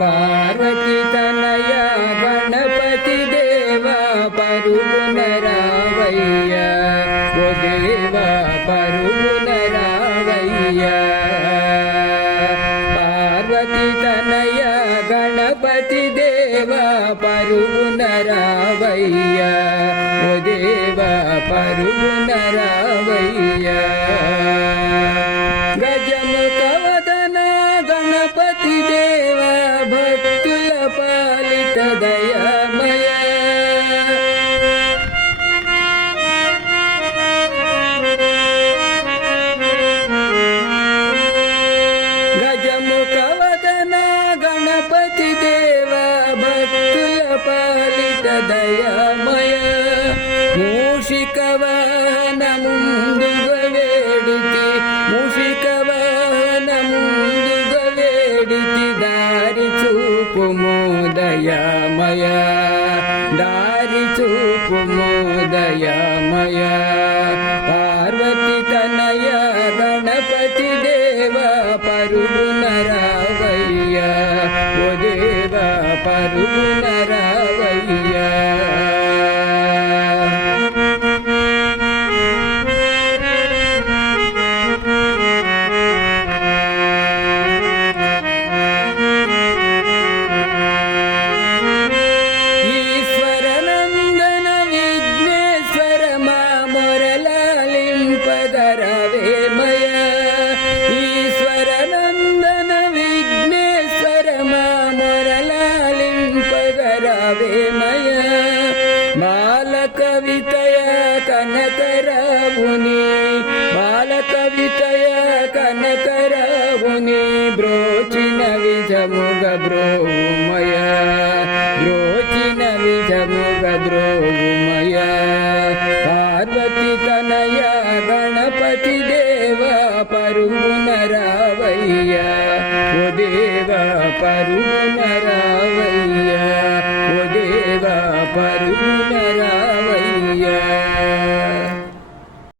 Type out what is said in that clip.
పార్వతి తనయ గణపతి దేవ పరుగున రావయ్య ఓ దేవ పరుగున రావయ్య పార్వతి తనయ గణపతి దేవ పరుగున రావయ్య ఓ దేవ పరుగున రావయ్య గజముఖ వదన గణపతి దేవ భక్తుల పాలిత దయామయ గజముఖ వదన గణపతి దేవ భక్తుల పాలిత దయామయ మూషిక వాహన ముందుగా వేడితి మూషిక వాహన ముందుగా వేడితి దారి చూపుము దయామయ దారి చూపుము దయామయ పార్వతి తనయ గణపతి దేవ పరుగున రావయ్య ఓ దేవ పరుగున రావయ్య బాలకవితయ కనకరావుని బాలకవితయ కనకరావుని బ్రోచిన విజముగ బ్రోమయ బ్రోచిన విజముగ బ్రోమయ పార్వతి తనయ గణపతి దేవ పరుగున రావయ్య ఓ దేవ పరుగున రావయ్య ఓ దేవ పరుగున రావయ్య